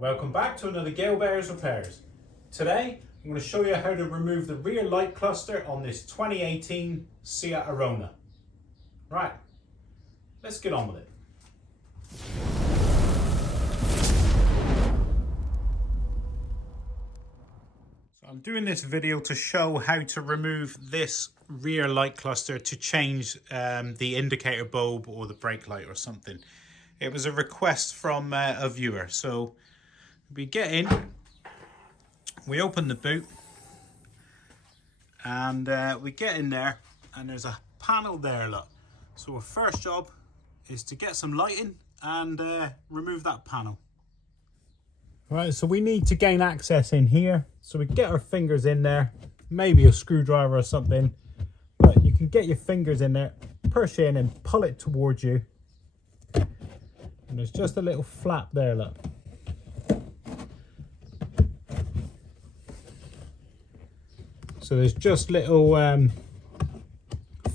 Welcome back to another Gale Bears Repairs. Today I'm going to show you how to remove the rear light cluster on this 2018 Seat Arona. Right, let's get on with it. So I'm doing this video to show how to remove this rear light cluster to change the indicator bulb or the brake light or something. It was a request from a viewer. So we get in, we open the boot, and we get in there, and there's a panel there, look. So our first job is to get some lighting and remove that panel. Right, so we need to gain access in here. So we get our fingers in there, maybe a screwdriver or something, but you can get your fingers in there, push in and pull it towards you. And there's just a little flap there, look. So there's just little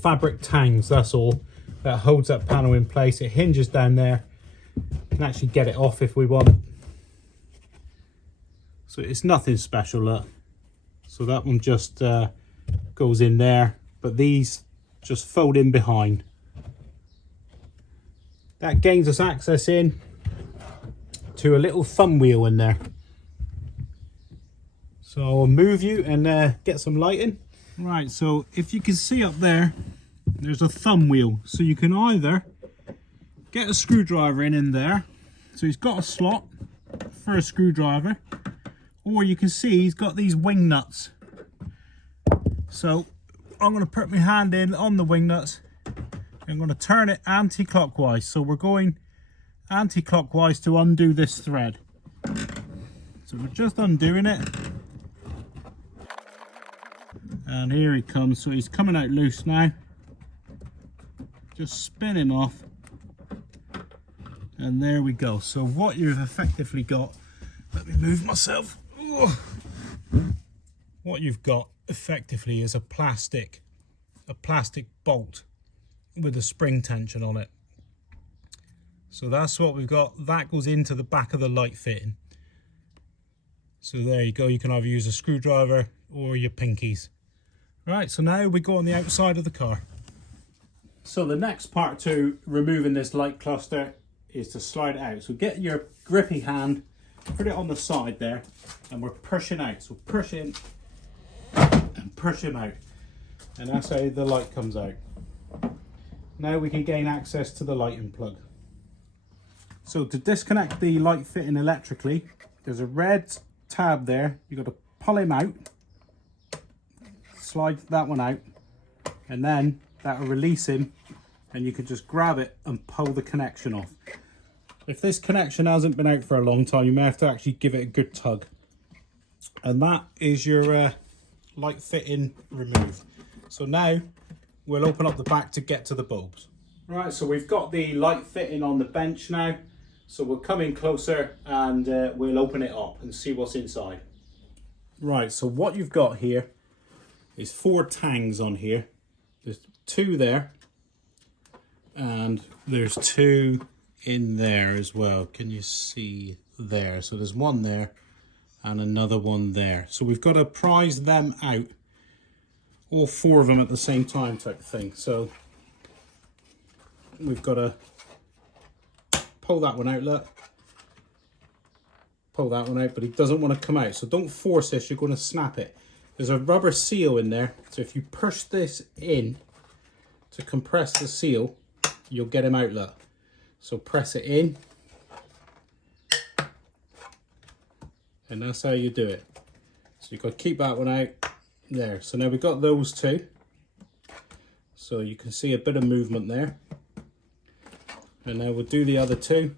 fabric tangs, that's all, that holds that panel in place. It hinges down there. We can actually get it off if we want. So it's nothing special, look. So that one just goes in there, but these just fold in behind. That gains us access in to a little thumb wheel in there. So I'll move you and get some lighting. Right, so if you can see up there, there's a thumb wheel. So you can either get a screwdriver in there. So he's got a slot for a screwdriver. Or you can see he's got these wing nuts. So I'm going to put my hand in on the wing nuts. I'm going to turn it anti-clockwise. So we're going anti-clockwise to undo this thread. So we're just undoing it. And here he comes. So he's coming out loose now. Just spin him off. And there we go. So what you've effectively got, let me move myself. What you've got effectively is a plastic bolt with a spring tension on it. So that's what we've got. That goes into the back of the light fitting. So there you go. You can either use a screwdriver or your pinkies. Right, so now we go on the outside of the car. So the next part to removing this light cluster is to slide it out. So get your grippy hand, put it on the side there, and we're pushing out. So push in and push him out. And that's how the light comes out. Now we can gain access to the lighting plug. So to disconnect the light fitting electrically, there's a red tab there. You've got to pull him out, slide that one out, and then that will release him, and you can just grab it and pull the connection off. If this connection hasn't been out for a long time, you may have to actually give it a good tug. And that is your light fitting removed. So now we'll open up the back to get to the bulbs. Right, so we've got the light fitting on the bench now. So we'll come in closer and we'll open it up and see what's inside. Right, so what you've got here is 4 tangs on here. There's 2 there, and there's 2 in there as well. Can you see there? So there's one there and another one there. So we've got to prise them out, all 4 of them at the same time type of thing. So we've got to pull that one out, look. Pull that one out, but it doesn't want to come out. So don't force this, you're going to snap it. There's a rubber seal in there. So if you push this in to compress the seal, you'll get him out, look. So press it in. And that's how you do it. So you've got to keep that one out there. So now we've got those 2. So you can see a bit of movement there. And now we'll do the other 2.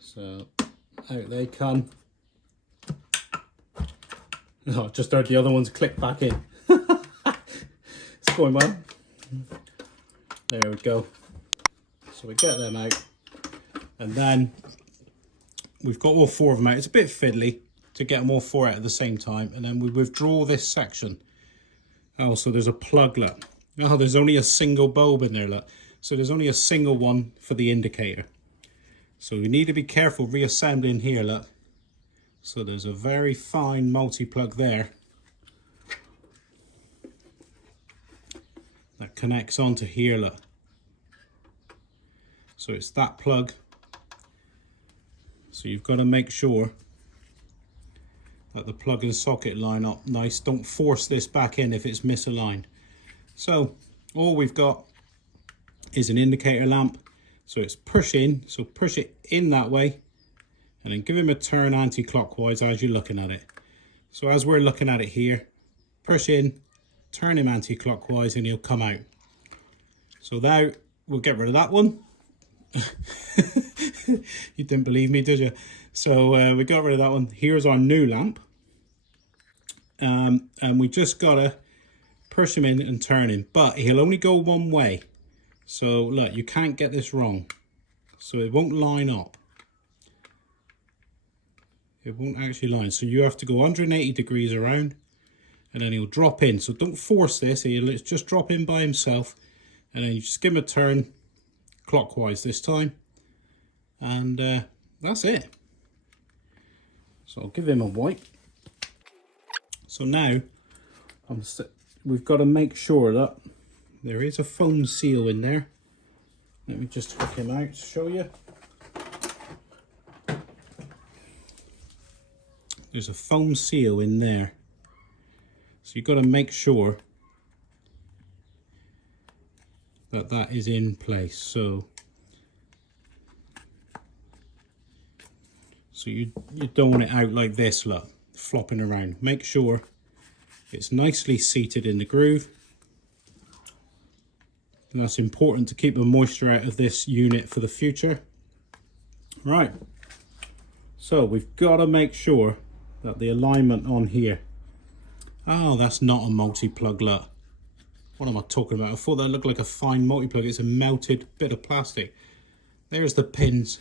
So out they come. Oh, just heard the other ones click back in. It's going well. There we go. So we get them out. And then we've got all 4 of them out. It's a bit fiddly to get them all 4 out at the same time. And then we withdraw this section. Oh, so there's a plug, look. Oh, there's only a single bulb in there, look. So there's only a single one for the indicator. So we need to be careful reassembling here, look. So there's a very fine multi-plug there that connects onto here, look. So it's that plug. So you've got to make sure that the plug and socket line up nice. Don't force this back in if it's misaligned. So all we've got is an indicator lamp. So it's push in, so push it in that way and then give him a turn anti-clockwise as you're looking at it. So as we're looking at it here, push in, turn him anti-clockwise and he'll come out. So now we'll get rid of that one. You didn't believe me, did you? So we got rid of that one. Here's our new lamp. And we just gotta push him in and turn him, but he'll only go one way. So look, you can't get this wrong. So it won't line up. It won't actually line. So you have to go 180 degrees around and then he'll drop in. So don't force this, he'll just drop in by himself and then you just give him a turn clockwise this time. And that's it. So I'll give him a wipe. So now we've got to make sure that there is a foam seal in there. Let me just hook him out to show you. There's a foam seal in there. So you've got to make sure that that is in place. So you don't want it out like this, look, flopping around. Make sure it's nicely seated in the groove. And that's important to keep the moisture out of this unit for the future. Right, so we've got to make sure that the alignment on here. Oh, that's not a multi-plug, look. What am I talking about? I thought that looked like a fine multi-plug. It's a melted bit of plastic. There's the pins.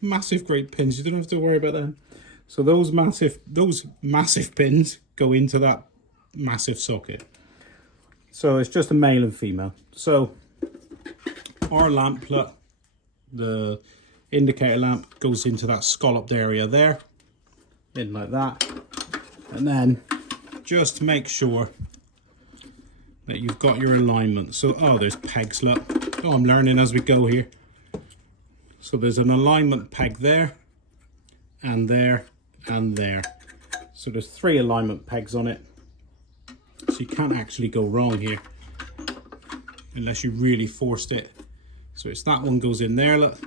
Massive great pins, you don't have to worry about them. So those massive pins go into that massive socket. So it's just a male and female. So our lamp, look, the indicator lamp goes into that scalloped area there, in like that. And then just make sure that you've got your alignment. So, oh, there's pegs, look. Oh, I'm learning as we go here. So there's an alignment peg there, and there, and there. So there's 3 alignment pegs on it. So you can't actually go wrong here, unless you really forced it. So it's that one goes in there, look.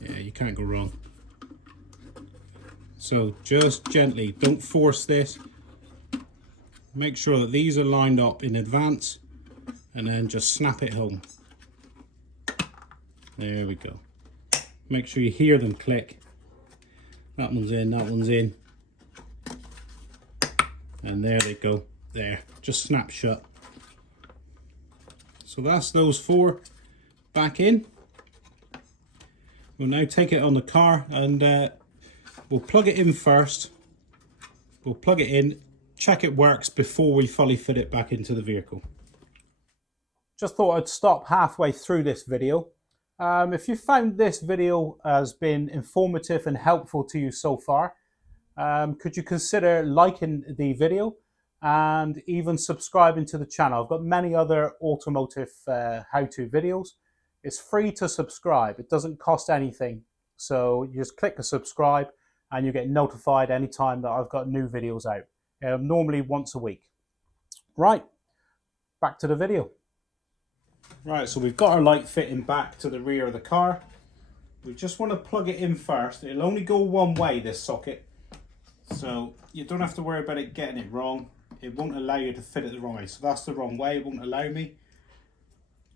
Yeah, you can't go wrong. So just gently, don't force this. Make sure that these are lined up in advance, and then just snap it home. There we go. Make sure you hear them click. That one's in, that one's in. And there they go. There, just snap shut. So that's those 4 back in. We'll now take it on the car and we'll plug it in first. We'll plug it in, check it works before we fully fit it back into the vehicle. Just thought I'd stop halfway through this video. If you found this video has been informative and helpful to you so far, could you consider liking the video and even subscribing to the channel? I've got many other automotive how-to videos. It's free to subscribe. It doesn't cost anything. So you just click the subscribe and you get notified anytime that I've got new videos out. Normally once a week. Right, back to the video. Right, so we've got our light fitting back to the rear of the car. We just want to plug it in first. It'll only go one way, this socket. So you don't have to worry about it getting it wrong. It won't allow you to fit it the wrong way. So that's the wrong way, it won't allow me.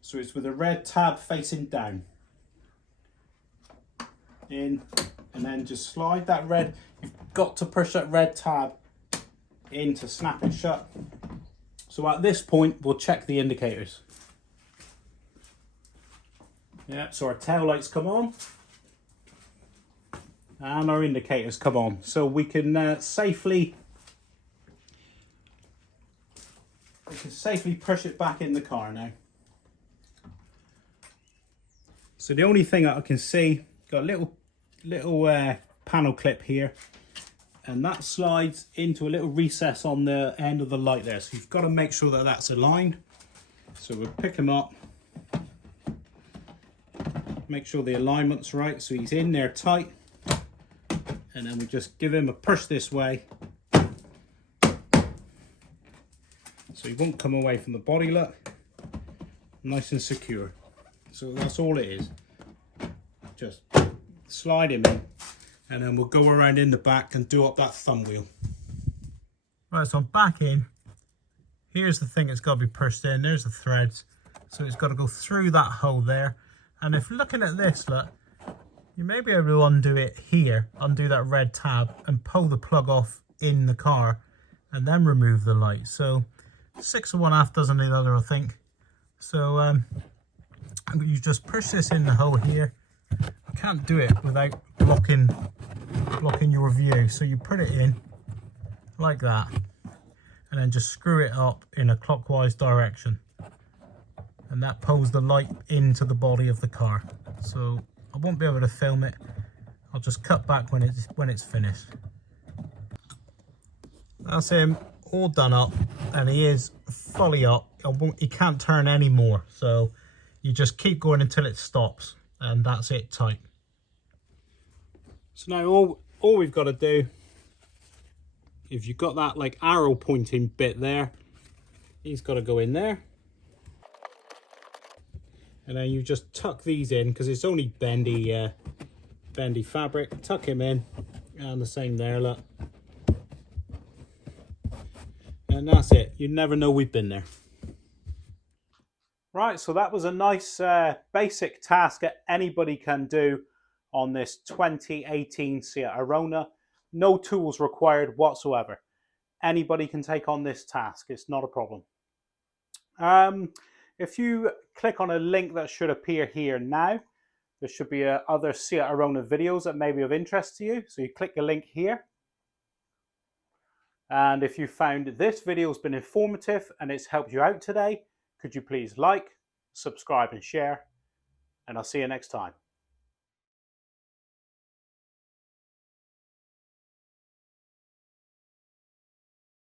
So it's with a red tab facing down. In, and then just slide that red. You've got to push that red tab in to snap it shut. So at this point, we'll check the indicators. Yeah, so our tail lights come on and our indicators come on. So we can safely push it back in the car now. So the only thing that I can see, got a little panel clip here, and that slides into a little recess on the end of the light there. So you've got to make sure that that's aligned. So we'll pick him up, make sure the alignment's right, so he's in there tight, and then we just give him a push this way, so he won't come away from the body, look, nice and secure. So that's all it is, just slide him in, and then we'll go around in the back and do up that thumb wheel. Right, so I'm back in. Here's the thing that's got to be pushed in. There's the threads. So it's got to go through that hole there. And if looking at this, look, you may be able to undo it here, undo that red tab and pull the plug off in the car and then remove the light. So 6 of one, half dozen of the other, I think. So you just push this in the hole here. You can't do it without blocking your view. So you put it in like that, and then just screw it up in a clockwise direction, and that pulls the light into the body of the car. So I won't be able to film it. I'll just cut back when it's finished. That's him all done up, and he is fully up. He can't turn anymore, so you just keep going until it stops, and that's it, tight. So now all we've got to do, if you've got that like arrow pointing bit there, he's got to go in there, and then you just tuck these in because it's only bendy fabric. Tuck him in, and the same there, look, and that's it. You never know we've been there. Right, so that was a nice basic task that anybody can do on this 2018 Seat Arona. No tools required whatsoever. Anybody can take on this task. It's not a problem. If you click on a link that should appear here now, there should be other Seat Arona videos that may be of interest to you. So you click the link here. And if you found this video has been informative and it's helped you out today, could you please like, subscribe and share, and I'll see you next time.